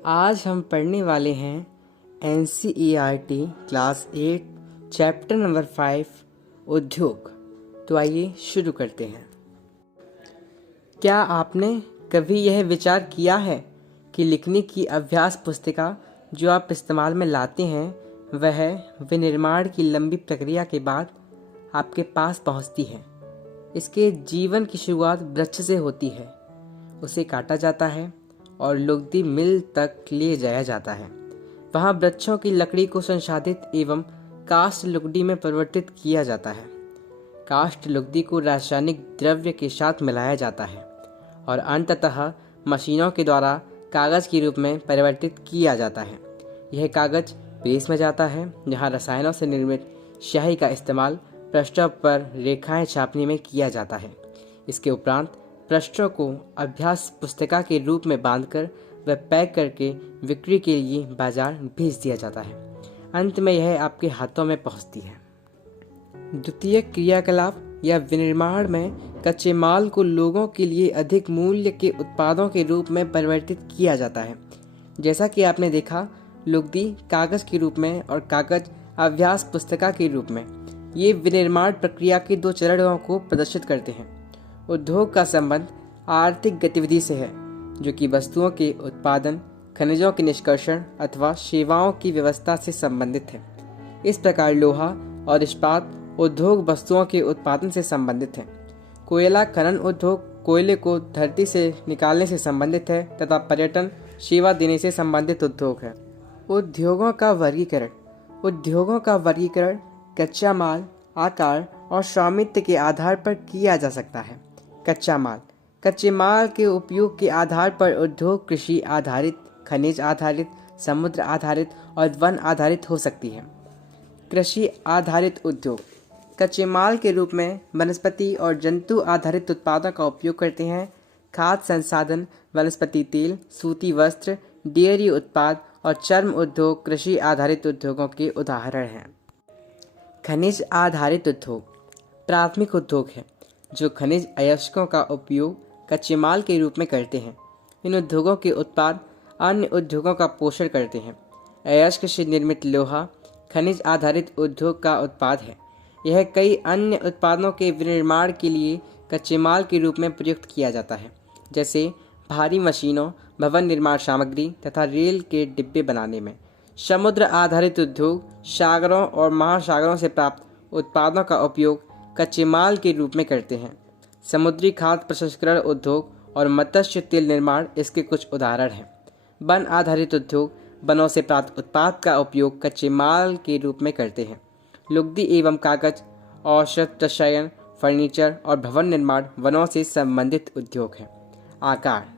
आज हम पढ़ने वाले हैं NCERT क्लास 8 चैप्टर नंबर 5 उद्योग। तो आइए शुरू करते हैं। क्या आपने कभी यह विचार किया है कि लिखने की अभ्यास पुस्तिका जो आप इस्तेमाल में लाते हैं वह विनिर्माण की लंबी प्रक्रिया के बाद आपके पास पहुंचती है। इसके जीवन की शुरुआत वृक्ष से होती है, उसे काटा जाता है और लुगदी मिल तक ले जाया जाता है। वहाँ वृक्षों की लकड़ी को संसाधित एवं काष्ठ लुगदी में परिवर्तित किया जाता है। काष्ठ लुगदी को रासायनिक द्रव्य के साथ मिलाया जाता है और अंततः मशीनों के द्वारा कागज के रूप में परिवर्तित किया जाता है। यह कागज प्रेस में जाता है, जहाँ रसायनों से निर्मित स्याही का इस्तेमाल पृष्ठों पर रेखाएं छापने में किया जाता है। इसके उपरांत पृष्ठों को अभ्यास पुस्तिका के रूप में बांधकर व पैक करके बिक्री के लिए बाजार भेज दिया जाता है। अंत में यह आपके हाथों में पहुंचती है। द्वितीय क्रियाकलाप या विनिर्माण में कच्चे माल को लोगों के लिए अधिक मूल्य के उत्पादों के रूप में परिवर्तित किया जाता है। जैसा कि आपने देखा, लुगदी कागज के रूप में और कागज अभ्यास पुस्तिका के रूप में। ये विनिर्माण प्रक्रिया के दो चरणों को प्रदर्शित करते हैं। उद्योग का संबंध आर्थिक गतिविधि से है, जो कि वस्तुओं के उत्पादन, खनिजों के निष्कर्षण अथवा सेवाओं की व्यवस्था से संबंधित है। इस प्रकार लोहा और इस्पात उद्योग वस्तुओं के उत्पादन से संबंधित है। कोयला खनन उद्योग कोयले को धरती से निकालने से संबंधित है तथा पर्यटन सेवा देने से संबंधित उद्योग है। उद्योगों का वर्गीकरण कच्चा माल, आकार और स्वामित्व के आधार पर किया जा सकता है। कच्चे माल के उपयोग के आधार पर उद्योग कृषि आधारित, खनिज आधारित, समुद्र आधारित और वन आधारित हो सकती है। कृषि आधारित उद्योग कच्चे माल के रूप में वनस्पति और जंतु आधारित उत्पादों का उपयोग करते हैं। खाद्य संसाधन, वनस्पति तेल, सूती वस्त्र, डेयरी उत्पाद और चर्म उद्योग कृषि आधारित उद्योगों के उदाहरण हैं। खनिज आधारित उद्योग प्राथमिक उद्योग है, जो खनिज अयस्कों का उपयोग कच्चे माल के रूप में करते हैं। इन उद्योगों के उत्पाद अन्य उद्योगों का पोषण करते हैं। अयस्क से निर्मित लोहा खनिज आधारित उद्योग का उत्पाद है। यह कई अन्य उत्पादों के विनिर्माण के लिए कच्चे माल के रूप में प्रयुक्त किया जाता है, जैसे भारी मशीनों, भवन निर्माण सामग्री तथा रेल के डिब्बे बनाने में। समुद्र आधारित उद्योग सागरों और महासागरों से प्राप्त उत्पादों का उपयोग कच्चे माल के रूप में करते हैं। समुद्री खाद्य प्रसंस्करण उद्योग और मत्स्य तेल निर्माण इसके कुछ उदाहरण हैं। वन आधारित उद्योग वनों से प्राप्त उत्पाद का उपयोग कच्चे माल के रूप में करते हैं। लुगदी एवं कागज, औषध, रसायन, फर्नीचर और भवन निर्माण वनों से संबंधित उद्योग हैं। आकार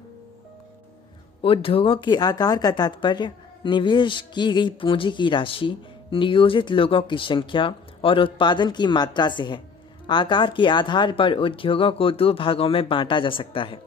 उद्योगों के आकार का तात्पर्य निवेश की गई पूंजी की राशि, नियोजित लोगों की संख्या और उत्पादन की मात्रा से है। आकार के आधार पर उद्योगों को दो भागों में बांटा जा सकता है: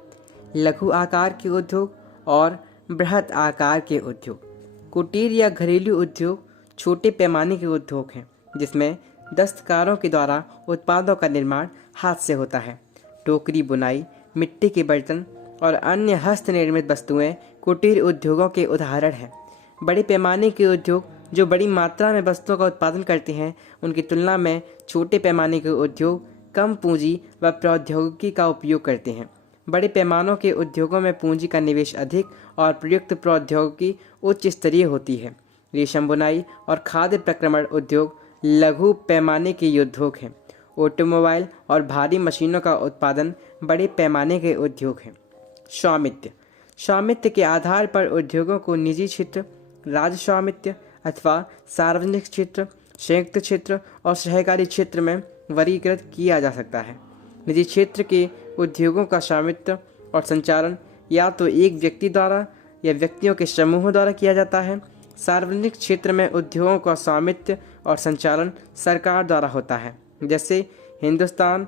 लघु आकार के उद्योग और बृहत आकार के उद्योग। कुटीर या घरेलू उद्योग छोटे पैमाने के उद्योग हैं, जिसमें दस्तकारों के द्वारा उत्पादों का निर्माण हाथ से होता है। टोकरी बुनाई, मिट्टी के बर्तन और अन्य हस्त निर्मित वस्तुएं कुटीर उद्योगों के उदाहरण हैं। बड़े पैमाने के उद्योग जो बड़ी मात्रा में वस्तुओं का उत्पादन करते हैं, उनकी तुलना में छोटे पैमाने के उद्योग कम पूंजी व प्रौद्योगिकी का उपयोग करते हैं। बड़े पैमानों के उद्योगों में पूंजी का निवेश अधिक और प्रयुक्त प्रौद्योगिकी उच्च स्तरीय होती है। रेशम बुनाई और खाद्य प्रक्रमण उद्योग लघु पैमाने के उद्योग हैं। ऑटोमोबाइल और भारी मशीनों का उत्पादन बड़े पैमाने के उद्योग हैं। स्वामित्व के आधार पर उद्योगों को निजी क्षेत्र, राज्य स्वामित्व अथवा सार्वजनिक क्षेत्र, संयुक्त क्षेत्र और सहकारी क्षेत्र में वर्गीकृत किया जा सकता है। निजी क्षेत्र के उद्योगों का स्वामित्व और संचालन या तो एक व्यक्ति द्वारा या व्यक्तियों के समूहों द्वारा किया जाता है। सार्वजनिक क्षेत्र में उद्योगों का स्वामित्व और संचालन सरकार द्वारा होता है, जैसे हिंदुस्तान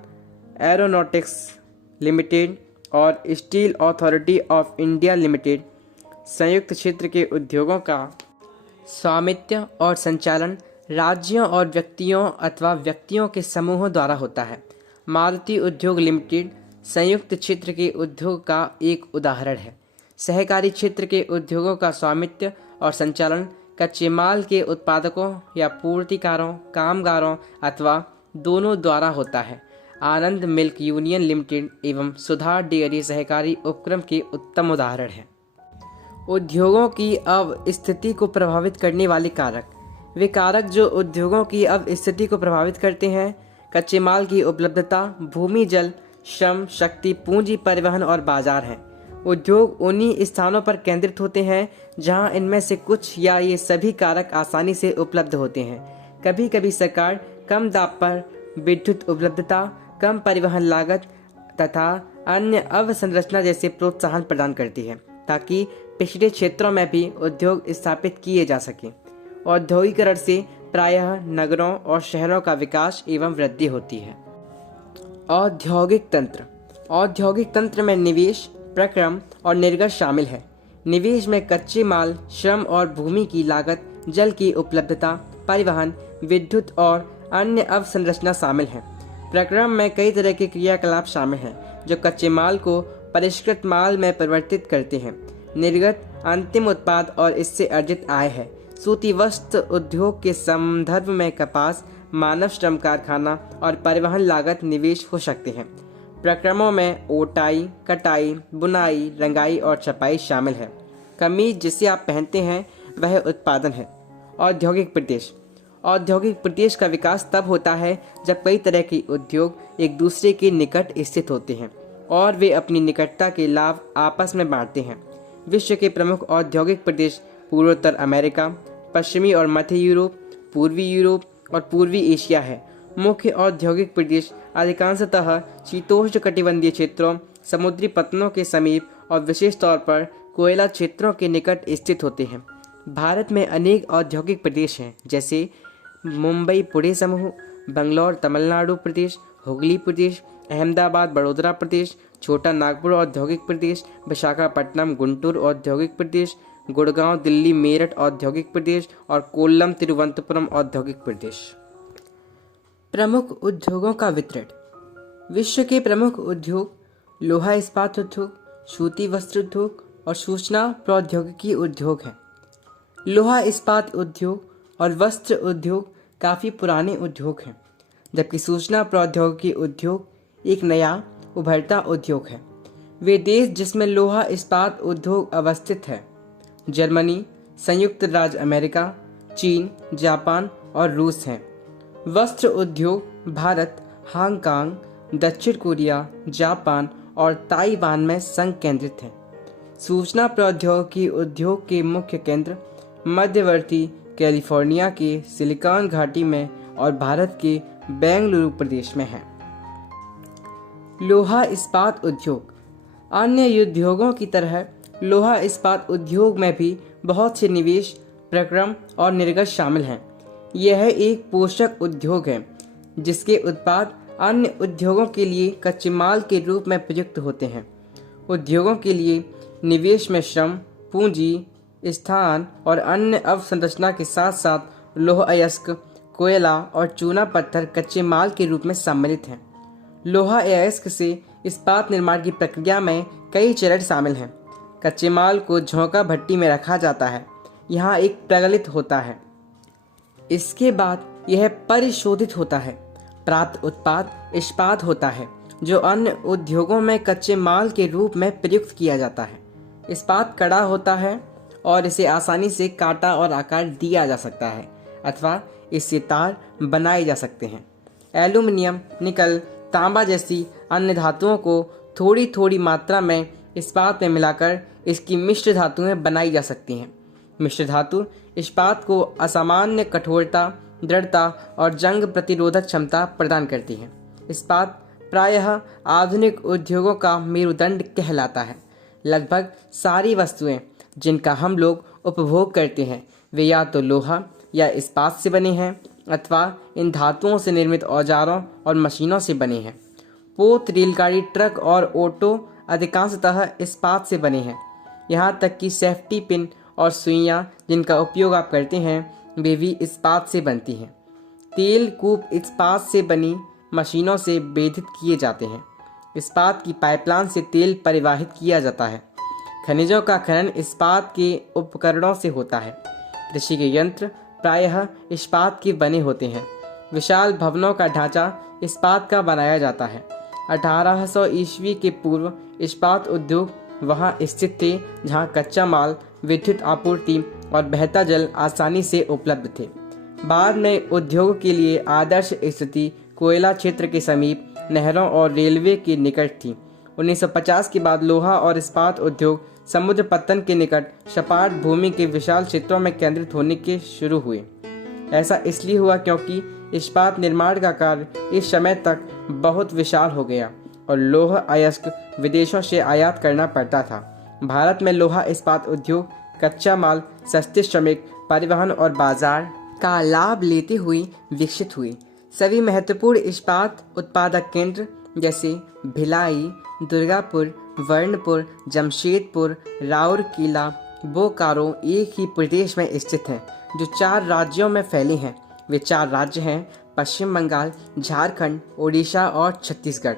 एरोनॉटिक्स लिमिटेड और steel authority of India limited. संयुक्त क्षेत्र के उद्योगों का स्वामित्व और संचालन राज्यों और व्यक्तियों अथवा व्यक्तियों के समूहों द्वारा होता है। मारुति उद्योग लिमिटेड संयुक्त क्षेत्र के उद्योग का एक उदाहरण है। सहकारी क्षेत्र के उद्योगों का स्वामित्व और संचालन कच्चे माल के उत्पादकों या पूर्तिकारों, कामगारों अथवा दोनों द्वारा होता है। आनंद मिल्क यूनियन लिमिटेड एवं सुधार डेयरी सहकारी उपक्रम के उत्तम उदाहरण हैं। उद्योगों की अवस्थिति को प्रभावित करने वाले कारक। वे कारक जो उद्योगों की अवस्थिति को प्रभावित करते हैं कच्चे माल की उपलब्धता, भूमि, जल, श्रम, शक्ति, पूंजी, परिवहन और बाजार हैं। उद्योग उन्हीं स्थानों पर केंद्रित होते हैं जहां इनमें से कुछ या ये सभी कारक आसानी से उपलब्ध होते हैं। कभी कभी सरकार कम दाम पर विद्युत उपलब्धता, कम परिवहन लागत तथा अन्य अवसंरचना जैसे प्रोत्साहन प्रदान करती है ताकि पिछड़े क्षेत्रों में भी उद्योग स्थापित किए जा सकें। औद्योगिकरण से प्रायः नगरों और शहरों का विकास एवं वृद्धि होती है। औद्योगिक तंत्र। औद्योगिक तंत्र में निवेश, प्रक्रम और निर्गत शामिल है। निवेश में कच्चे माल, श्रम और भूमि की लागत, जल की उपलब्धता, परिवहन, विद्युत और अन्य अवसंरचना शामिल हैं। प्रक्रम में कई तरह के क्रियाकलाप शामिल हैं जो कच्चे माल को परिष्कृत माल में परिवर्तित करते हैं। निर्गत अंतिम उत्पाद और इससे अर्जित आय है। सूती वस्त्र उद्योग के संदर्भ में कपास, मानव श्रम कारखाना और परिवहन लागत निवेश हो सकते हैं। प्रक्रमों में ओटाई, कटाई, बुनाई, रंगाई और छपाई शामिल है। कमीज जिसे आप पहनते हैं वह उत्पादन है। औद्योगिक प्रदेश। औद्योगिक प्रदेश का विकास तब होता है जब कई तरह के उद्योग एक दूसरे के निकट स्थित होते हैं और वे अपनी निकटता के लाभ आपस में बांटते हैं। विश्व के प्रमुख औद्योगिक प्रदेश पूर्वोत्तर अमेरिका, पश्चिमी और मध्य यूरोप, पूर्वी यूरोप और पूर्वी एशिया है। मुख्य औद्योगिक प्रदेश अधिकांशतः शीतोष्ण कटिबंधीय क्षेत्रों, समुद्री पत्तनों के समीप और विशेष तौर पर कोयला क्षेत्रों के निकट स्थित होते हैं। भारत में अनेक औद्योगिक प्रदेश हैं जैसे मुंबई पुणे समूह, बंगलौर तमिलनाडु प्रदेश, हुगली प्रदेश, अहमदाबाद बड़ोदरा प्रदेश, छोटा नागपुर औद्योगिक प्रदेश, विशाखापट्टनम गुंटूर औद्योगिक प्रदेश, गुड़गांव दिल्ली मेरठ औद्योगिक प्रदेश और कोल्लम तिरुवनंतपुरम औद्योगिक प्रदेश। प्रमुख उद्योगों का वितरण। विश्व के प्रमुख उद्योग लोहा इस्पात उद्योग, सूती वस्त्र उद्योग और सूचना प्रौद्योगिकी उद्योग हैं। लोहा इस्पात उद्योग और वस्त्र उद्योग काफ़ी पुराने उद्योग हैं, जबकि सूचना प्रौद्योगिकी उद्योग एक नया उभरता उद्योग है। वे देश जिसमें लोहा इस्पात उद्योग अवस्थित है जर्मनी, संयुक्त राज्य अमेरिका, चीन, जापान और रूस हैं। वस्त्र उद्योग भारत, हांगकांग, दक्षिण कोरिया, जापान और ताइवान में संकेंद्रित है। सूचना प्रौद्योगिकी उद्योग के मुख्य केंद्र मध्यवर्ती कैलिफोर्निया के सिलिकॉन घाटी में और भारत के बेंगलुरु प्रदेश में है। लोहा इस्पात उद्योग। अन्य उद्योगों की तरह लोहा इस्पात उद्योग में भी बहुत से निवेश, प्रक्रम और निर्गत शामिल हैं। यह एक पोषक उद्योग है जिसके उत्पाद अन्य उद्योगों के लिए कच्चे माल के रूप में प्रयुक्त होते हैं। उद्योगों के लिए निवेश में श्रम, पूंजी, स्थान और अन्य अवसंरचना के साथ साथ लौह अयस्क, कोयला और चूना पत्थर कच्चे माल के रूप में सम्मिलित हैं। लोहा अयस्क से इस्पात निर्माण की प्रक्रिया में कई चरण शामिल हैं। कच्चे माल को झोंका भट्टी में रखा जाता है। यहाँ एक प्रगलित होता है। इसके बाद यह परिशोधित होता है। प्राप्त उत्पाद इस्पात होता है जो अन्य उद्योगों में कच्चे माल के रूप में प्रयुक्त किया जाता है। इस्पात कड़ा होता है और इसे आसानी से काटा और आकार दिया जा सकता है अथवा इससे तार बनाए जा सकते हैं। एल्यूमिनियम, निकल, तांबा जैसी अन्य धातुओं को थोड़ी थोड़ी मात्रा में इस्पात में मिलाकर इसकी मिश्र धातुएं बनाई जा सकती हैं। मिश्र धातु इस्पात को असामान्य कठोरता, दृढ़ता और जंग प्रतिरोधक क्षमता प्रदान करती है। इस्पात प्रायः आधुनिक उद्योगों का मेरुदंड कहलाता है। लगभग सारी वस्तुएं जिनका हम लोग उपभोग करते हैं वे या तो लोहा या इस्पात से बने हैं अथवा इन धातुओं से निर्मित औजारों और मशीनों से बने हैं। पोत, रेलगाड़ी, ट्रक और ऑटो अधिकांशतः इस्पात से बने हैं। यहाँ तक कि सेफ्टी पिन और सुइयाँ जिनका उपयोग आप करते हैं वे भी इस्पात से बनती हैं। तेल कूप इस्पात से बनी मशीनों से वेधित किए जाते हैं। इस्पात की पाइपलाइन से तेल परिवाहित किया जाता है। खनिजों का खनन इस्पात के उपकरणों से होता है। कृषि के यंत्र प्रायः इस्पात के बने होते हैं। विशाल भवनों का ढांचा इस्पात का बनाया जाता है। 1800 ईस्वी के पूर्व इस्पात उद्योग वहां स्थित थे जहां कच्चा माल, विद्युत आपूर्ति और बहता जल आसानी से उपलब्ध थे। बाद में उद्योग के लिए आदर्श स्थिति कोयला क्षेत्र के समीप नहरों और रेलवे के निकट थी। 1950 के बाद लोहा और इस्पात उद्योग समुद्र पत्तन के निकट सपाट भूमि के विशाल क्षेत्रों में केंद्रित होने के शुरू हुए। ऐसा इसलिए हुआ क्योंकि इस्पात निर्माण का कार्य इस समय तक बहुत विशाल हो गया और लौह अयस्क विदेशों से आयात करना पड़ता था। भारत में लोहा इस्पात उद्योग कच्चा माल, सस्ते श्रमिक, परिवहन और बाजार का लाभ लेते हुए विकसित हुई। सभी महत्वपूर्ण इस्पात उत्पादक केंद्र जैसे भिलाई, दुर्गापुर, वर्णपुर, जमशेदपुर, राउरकेला, बोकारो एक ही प्रदेश में स्थित हैं, जो 4 राज्यों में फैले हैं। वे 4 राज्य हैं पश्चिम बंगाल, झारखंड, ओडिशा और छत्तीसगढ़।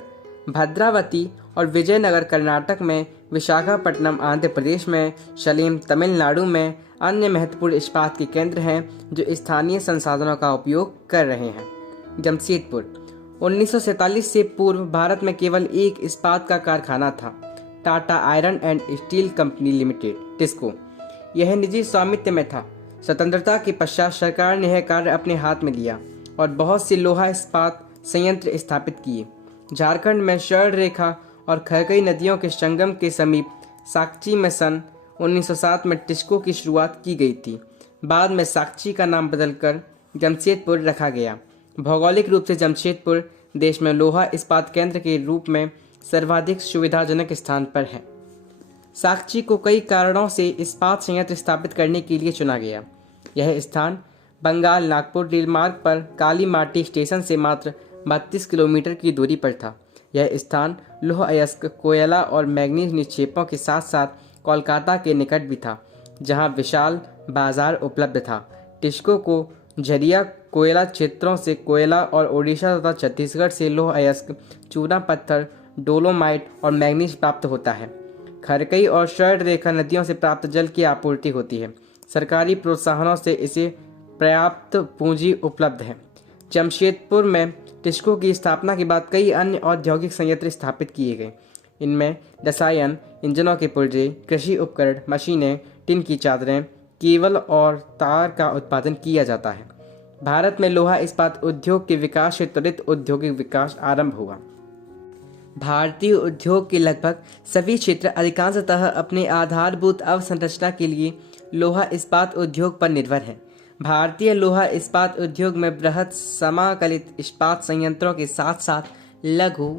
भद्रावती और विजयनगर कर्नाटक में, विशाखापट्टनम आंध्र प्रदेश में, सलेम तमिलनाडु में अन्य महत्वपूर्ण इस्पात के केंद्र हैं जो स्थानीय संसाधनों का उपयोग कर रहे हैं। जमशेदपुर 1947 से पूर्व भारत में केवल एक इस्पात का कारखाना था, Tata iron and steel company limited TISCO. यह निजी स्वामित्व में था। स्वतंत्रता के पश्चात सरकार ने यह कार्य अपने हाथ में लिया और बहुत से लोहा इस्पात संयंत्र स्थापित किए। झारखंड में शरण रेखा और खरकई नदियों के संगम के समीप साकची में सन 1907 में टिस्को की शुरुआत की गई थी। बाद में साकची का नाम बदलकर जमशेदपुर रखा गया। भौगोलिक रूप से जमशेदपुर देश में लोहा इस्पात केंद्र के रूप में सर्वाधिक सुविधाजनक स्थान पर है। साकची को कई कारणों से इस्पात संयंत्र स्थापित करने के लिए चुना गया। यह स्थान बंगाल नागपुर रेल मार्ग पर काली माटी स्टेशन से मात्र 32 किलोमीटर की दूरी पर था। यह स्थान लौह अयस्क, कोयला और मैग्नीज निक्षेपों के साथ साथ कोलकाता के निकट भी था, जहां विशाल बाजार उपलब्ध था। टिस्को को झरिया कोयला क्षेत्रों से कोयला और ओडिशा तथा छत्तीसगढ़ से लौह अयस्क, चूना पत्थर, डोलोमाइट और मैग्नीज प्राप्त होता है। खरकई और शरण रेखा नदियों से प्राप्त जल की आपूर्ति होती है। सरकारी प्रोत्साहनों से इसे पर्याप्त पूंजी उपलब्ध है। जमशेदपुर में टिस्को की स्थापना के बाद कई अन्य औद्योगिक संयंत्र स्थापित किए गए। इनमें रसायन, इंजनों के पुर्जे, कृषि उपकरण, मशीनें, टिन की चादरें, केबल और तार का उत्पादन किया जाता है। भारत में लोहा इस्पात उद्योग के विकास से त्वरित औद्योगिक विकास आरंभ हुआ। भारतीय उद्योग के लगभग सभी क्षेत्र अधिकांशतः अपने आधारभूत अवसंरचना के लिए लोहा इस्पात उद्योग पर निर्भर हैं। भारतीय लोहा इस्पात उद्योग में बृहत समाकलित इस्पात संयंत्रों के साथ साथ लघु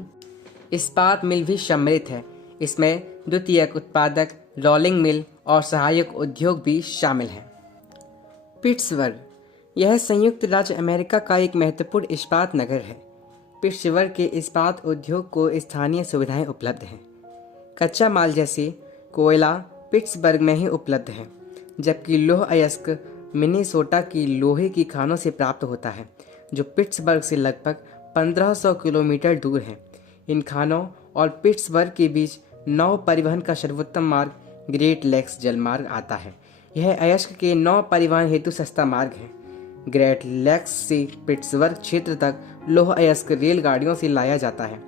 इस्पात मिल भी सम्मिलित है। इसमें द्वितीयक उत्पादक, रोलिंग मिल और सहायक उद्योग भी शामिल हैं। पिट्सबर्ग यह संयुक्त राज्य अमेरिका का एक महत्वपूर्ण इस्पात नगर है। पिट्सबर्ग के इस्पात उद्योग को स्थानीय सुविधाएं उपलब्ध हैं। कच्चा माल जैसे कोयला पिट्सबर्ग में ही उपलब्ध है, जबकि लौह अयस्क मिनेसोटा की लोहे की खानों से प्राप्त होता है, जो पिट्सबर्ग से लगभग 1500 किलोमीटर दूर है। इन खानों और पिट्सबर्ग के बीच नौ परिवहन का सर्वोत्तम मार्ग ग्रेट लेक्स जलमार्ग आता है। यह अयस्क के नौ परिवहन हेतु सस्ता मार्ग है। ग्रेट लेक्स से पिट्सबर्ग क्षेत्र तक लौह अयस्क रेलगाड़ियों से लाया जाता है।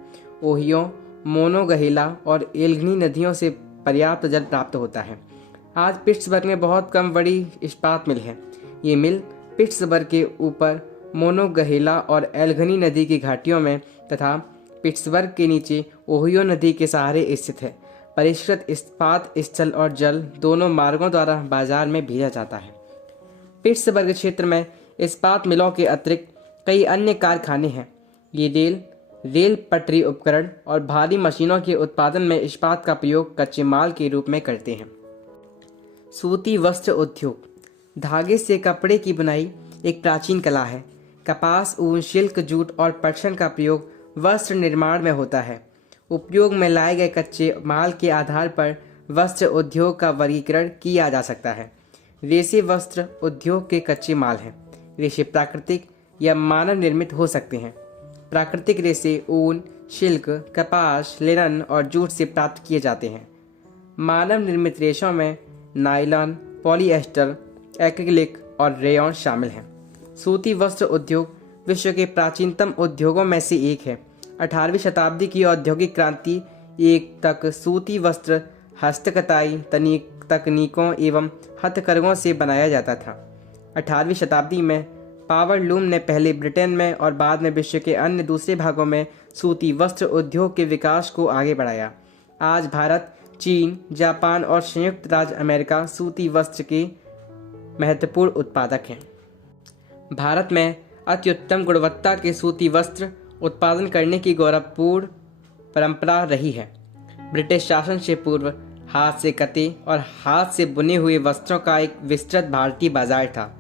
ओहियो, मोनोगहेला और एल्गनी नदियों से पर्याप्त जल प्राप्त होता है। आज पिट्सबर्ग में बहुत कम बड़ी इस्पात मिल है। ये मिल पिट्सबर्ग के ऊपर मोनोगहेला और एल्गनी नदी की घाटियों में तथा पिट्सबर्ग के नीचे ओहियो नदी के सहारे स्थित है। परिष्कृत इस्पात स्थल और जल दोनों मार्गों द्वारा बाजार में भेजा जाता है। पिट्सबर्ग क्षेत्र में इस्पात मिलों के अतिरिक्त कई अन्य कारखाने हैं। ये रेल पटरी उपकरण और भारी मशीनों के उत्पादन में इस्पात का प्रयोग कच्चे माल के रूप में करते हैं। सूती वस्त्र उद्योग धागे से कपड़े की बुनाई एक प्राचीन कला है। कपास, ऊन, सिल्क, जूट और पटसन का प्रयोग वस्त्र निर्माण में होता है। उपयोग में लाए गए कच्चे माल के आधार पर वस्त्र उद्योग का वर्गीकरण किया जा सकता है। रेशे वस्त्र उद्योग के कच्चे माल हैं। रेशे प्राकृतिक या मानव निर्मित हो सकते हैं। प्राकृतिक रेशे ऊन, सिल्क, कपास, लिनन और जूट से प्राप्त किए जाते हैं। मानव निर्मित रेशों में नायलॉन, पॉलिएस्टर, एक्रिलिक और रेयॉन शामिल हैं। सूती वस्त्र उद्योग विश्व के प्राचीनतम उद्योगों में से एक है। 18वीं शताब्दी की औद्योगिक क्रांति एक तक सूती वस्त्र हस्तकताई तकनीकों एवं हथकरघों से बनाया जाता था। 18वीं शताब्दी में पावर लूम ने पहले ब्रिटेन में और बाद में विश्व के अन्य दूसरे भागों में सूती वस्त्र उद्योग के विकास को आगे बढ़ाया। आज भारत, चीन, जापान और संयुक्त राज्य अमेरिका सूती वस्त्र के महत्वपूर्ण उत्पादक हैं। भारत में अत्युत्तम गुणवत्ता के सूती वस्त्र उत्पादन करने की गौरवपूर्ण परंपरा रही है। ब्रिटिश शासन से पूर्व हाथ से कते और हाथ से बुने हुए वस्त्रों का एक विस्तृत भारतीय बाजार था।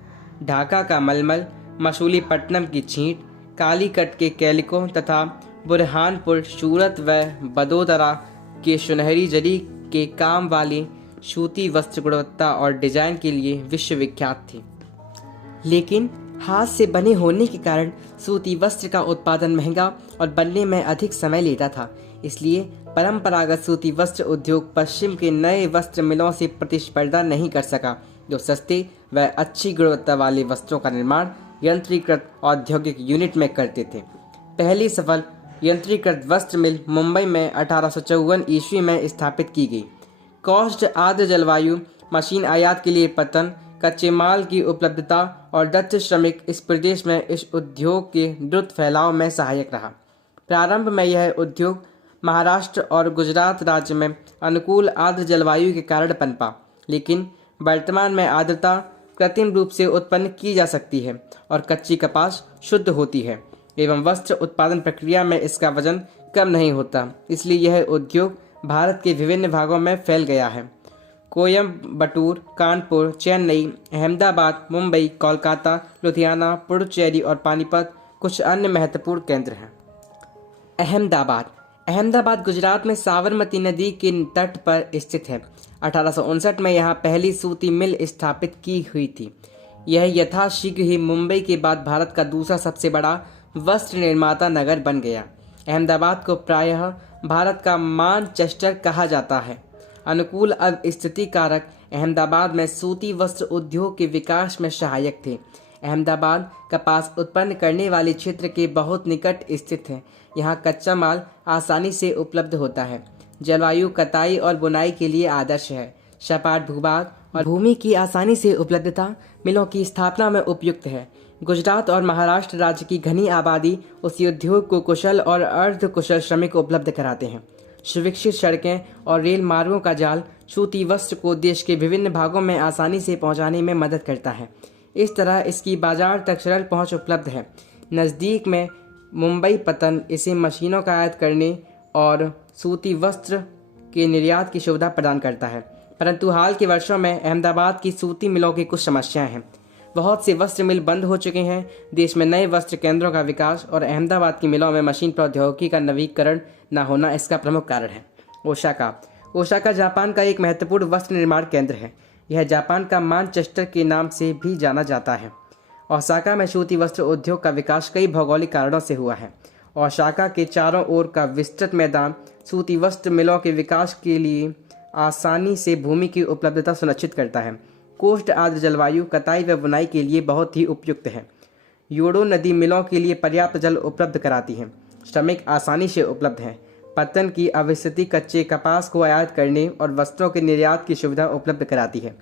ढाका का मलमल, मसूलीपट्टनम की छींट, कालीकट के कैलिको तथा बुरहानपुर, सूरत व बदोदरा के सुनहरी जरी के काम वाली सूती वस्त्र गुणवत्ता और डिजाइन के लिए विश्वविख्यात थी। लेकिन हाथ से बने होने के कारण सूती वस्त्र का उत्पादन महंगा और बनने में अधिक समय लेता था। इसलिए परंपरागत सूती वस्त्र उद्योग पश्चिम के नए वस्त्र मिलों से प्रतिस्पर्धा नहीं कर सका, जो सस्ते व अच्छी गुणवत्ता वाले वस्त्रों का निर्माण यंत्रीकृत औद्योगिक यूनिट में करते थे। पहली सफल यंत्रीकृत वस्त्र मिल मुंबई में 1854 ईस्वी में स्थापित की गई। कौष्ट आर्द्र जलवायु, मशीन आयात के लिए पतन, कच्चे माल की उपलब्धता और दक्ष श्रमिक इस प्रदेश में इस उद्योग के द्रुत फैलाव में सहायक रहा। प्रारंभ में यह उद्योग महाराष्ट्र और गुजरात राज्य में अनुकूल आर्द्र जलवायु के कारण पनपा, लेकिन वर्तमान में आर्द्रता कृत्रिम रूप से उत्पन्न की जा सकती है और कच्ची कपास शुद्ध होती है एवं वस्त्र उत्पादन प्रक्रिया में इसका वजन कम नहीं होता। इसलिए यह उद्योग भारत के विभिन्न भागों में फैल गया है। कोयम्बटूर, कानपुर, चेन्नई, अहमदाबाद, मुंबई, कोलकाता, लुधियाना, पुडुचेरी और पानीपत कुछ अन्य महत्वपूर्ण केंद्र हैं। अहमदाबाद गुजरात में साबरमती नदी के तट पर स्थित है। 1859 में यहाँ पहली सूती मिल स्थापित की हुई थी। यह यथाशीघ्र ही मुंबई के बाद भारत का दूसरा सबसे बड़ा वस्त्र निर्माता नगर बन गया। अहमदाबाद को प्रायः भारत का मानचेस्टर कहा जाता है। अनुकूल स्थिति कारक अहमदाबाद में सूती वस्त्र उद्योग के विकास में सहायक थे। अहमदाबाद कपास उत्पन्न करने वाले क्षेत्र के बहुत निकट स्थित है। यहाँ कच्चा माल आसानी से उपलब्ध होता है। जलवायु कताई और बुनाई के लिए आदर्श है। सपाट भूभाग और भूमि की आसानी से उपलब्धता मिलों की स्थापना में उपयुक्त है। गुजरात और महाराष्ट्र राज्य की घनी आबादी उस उद्योग को कुशल और अर्ध कुशल श्रमिक उपलब्ध कराते हैं। सुविकसित सड़कें और रेल मार्गों का जाल सूती वस्त्र को देश के विभिन्न भागों में आसानी से पहुंचाने में मदद करता है। इस तरह इसकी बाजार तक सरल पहुंच उपलब्ध है। नज़दीक में मुंबई पतन इसे मशीनों का आयात करने और सूती वस्त्र के निर्यात की सुविधा प्रदान करता है। परंतु हाल के वर्षों में अहमदाबाद की सूती मिलों की कुछ समस्याएं हैं। बहुत से वस्त्र मिल बंद हो चुके हैं। देश में नए वस्त्र केंद्रों का विकास और अहमदाबाद की मिलों में मशीन प्रौद्योगिकी का नवीकरण न होना इसका प्रमुख कारण है। ओसाका जापान का एक महत्वपूर्ण वस्त्र निर्माण केंद्र है। यह जापान का मानचेस्टर के नाम से भी जाना जाता है। ओसाका में सूती वस्त्र उद्योग का विकास कई भौगोलिक कारणों से हुआ है। ओसाका के चारों ओर का विस्तृत मैदान सूती वस्त्र मिलों के विकास के लिए आसानी से भूमि की उपलब्धता सुनिश्चित करता है। कोष्ट आर्द्र जलवायु कताई व बुनाई के लिए बहुत ही उपयुक्त है। योडो नदी मिलों के लिए पर्याप्त जल उपलब्ध कराती है। श्रमिक आसानी से उपलब्ध हैं। पत्तन की अवस्थिति कच्चे कपास को आयात करने और वस्त्रों के निर्यात की सुविधा उपलब्ध कराती है।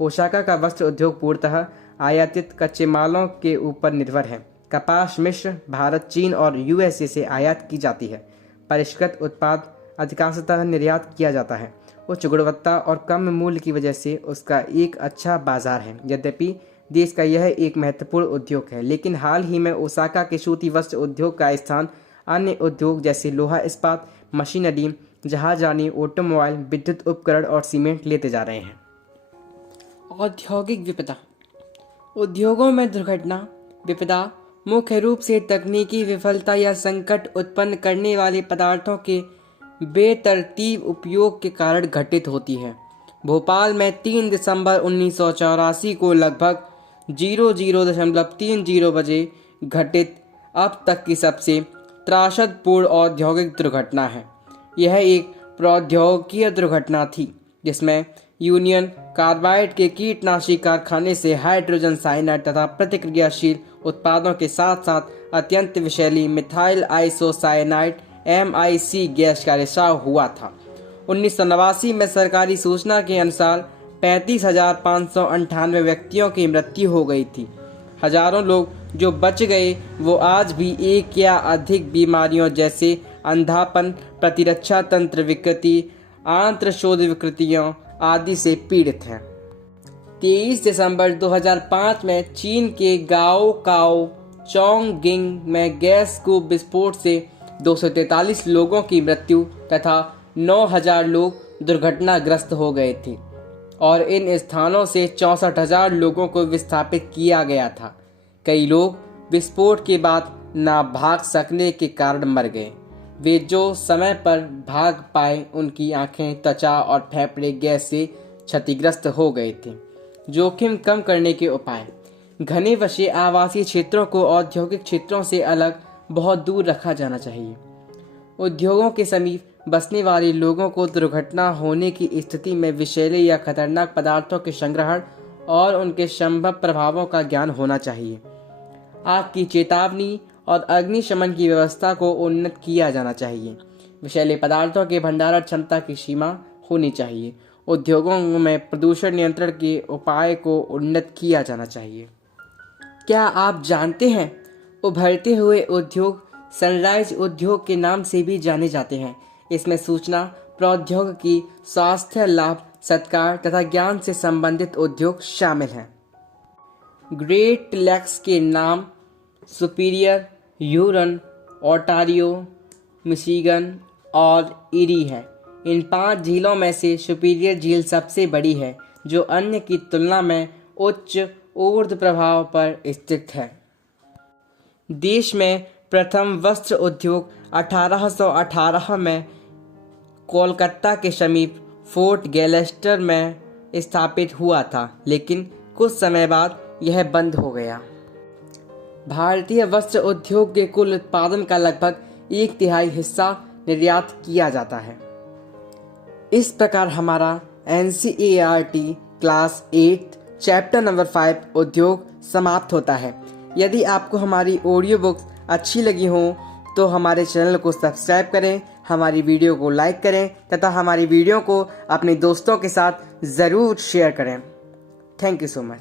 ओसाका का वस्त्र उद्योग पूर्णतः आयातित कच्चे मालों के ऊपर निर्भर है। कपास मिस्र, भारत, चीन और यूएसए से आयात की जाती है। परिष्कृत उत्पाद अधिकांशतः निर्यात किया जाता है। उच्च गुणवत्ता और कम मूल्य की वजह से उसका एक अच्छा बाजार है। यद्यपि देश का यह एक महत्वपूर्ण उद्योग है, लेकिन हाल ही में ओसाका के सूती वस्त्र उद्योग का स्थान अन्य उद्योग जैसे लोहा इस्पात, मशीनरी, जहाजरानी, ऑटोमोबाइल, विद्युत उपकरण और सीमेंट लेते जा रहे हैं। औद्योगिक विपदा। उद्योगों में दुर्घटना विपदा मुख्य रूप से तकनीकी विफलता या संकट उत्पन्न करने वाले पदार्थों के बेतरतीब उपयोग के कारण घटित होती है। भोपाल में 3 दिसंबर 1984 को लगभग 00.30 बजे घटित अब तक की सबसे त्रासदपूर्ण औद्योगिक दुर्घटना है। यह एक प्रौद्योगिकीय दुर्घटना थी जिसमें यूनियन कार्बाइड के कीटनाशी कारखाने से हाइड्रोजन साइनाइड तथा प्रतिक्रियाशील उत्पादों के साथ साथ अत्यंत विषैली मिथाइल आइसोसाइनाइड MIC गैस का रिसाव हुआ था। 1989 में सरकारी सूचना के अनुसार 35,598 व्यक्तियों की मृत्यु हो गई थी। हजारों लोग जो बच गए वो आज भी एक या अधिक बीमारियों जैसे अंधापन, प्रतिरक्षा तंत्र विकृति, आंत्रशोथ विकृतियों आदि से पीड़ित हैं। 23 दिसंबर 2005 में चीन के गाओ काओ चोंगगिंग में गैस कूप विस्फोट से 243 लोगों की मृत्यु तथा 9,000 लोग दुर्घटनाग्रस्त हो गए थे और इन स्थानों से 64,000 लोगों को विस्थापित किया गया था। कई लोग विस्फोट के बाद ना भाग सकने के कारण मर गए। वे जो समय पर भाग पाए उनकी आंखें, त्वचा और फेफड़े गैस से क्षतिग्रस्त हो गए थे। जोखिम कम करने के उपाय: घने वसीय आवासीय क्षेत्रों को औद्योगिक क्षेत्रों से अलग बहुत दूर रखा जाना चाहिए। उद्योगों के समीप बसने वाले लोगों को दुर्घटना होने की स्थिति में विषैले या खतरनाक पदार्थों के संग्रहण और उनके संभव प्रभावों का ज्ञान होना चाहिए। आग की चेतावनी और अग्निशमन की व्यवस्था को उन्नत किया जाना चाहिए। विषैले पदार्थों के भंडारण क्षमता की सीमा होनी चाहिए। उद्योगों में प्रदूषण नियंत्रण के उपाय को उन्नत किया जाना चाहिए। क्या आप जानते हैं, उभरते हुए उद्योग सनराइज उद्योग के नाम से भी जाने जाते हैं। इसमें सूचना प्रौद्योगिकी, स्वास्थ्य लाभ, सत्कार तथा ज्ञान से संबंधित उद्योग शामिल हैं। ग्रेट लेक्स के नाम सुपीरियर, ह्यूरन, ओंटारियो, मिशिगन और ईरी है। इन 5 झीलों में से सुपीरियर झील सबसे बड़ी है, जो अन्य की तुलना में उच्च ऊर्ध्व प्रभाव पर स्थित है। देश में प्रथम वस्त्र उद्योग 1818 में कोलकाता के समीप फोर्ट गैलेस्टर में स्थापित हुआ था, लेकिन कुछ समय बाद यह बंद हो गया। भारतीय वस्त्र उद्योग के कुल उत्पादन का लगभग 1/3 हिस्सा निर्यात किया जाता है। इस प्रकार हमारा NCERT क्लास 8 चैप्टर नंबर 5 उद्योग समाप्त होता है। यदि आपको हमारी ऑडियो बुक्स अच्छी लगी हो तो हमारे चैनल को सब्सक्राइब करें, हमारी वीडियो को लाइक करें तथा हमारी वीडियो को अपने दोस्तों के साथ ज़रूर शेयर करें। Thank you so much.